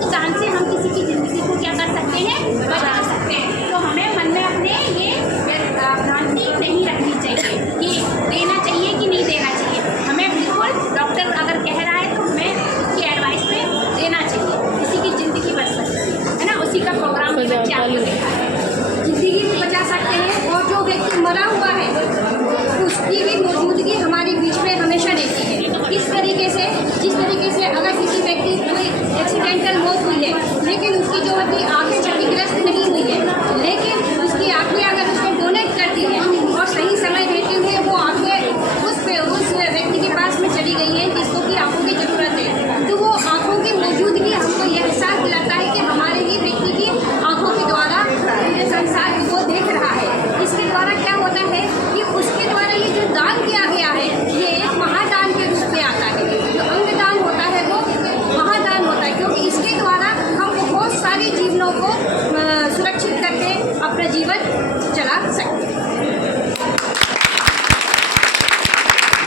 नुकसान से हम किसी की ज़िंदगी को क्या कर सकते हैं, बचा सकते हैं। तो हमें मन में अपने ये भ्रांति नहीं रखनी चाहिए कि देना चाहिए कि नहीं देना चाहिए। हमें बिल्कुल डॉक्टर अगर कह रहा है तो हमें उसकी एडवाइस पे देना चाहिए, किसी की ज़िंदगी बच सकती है ना। उसी का प्रोग्राम ये बच्चे आपको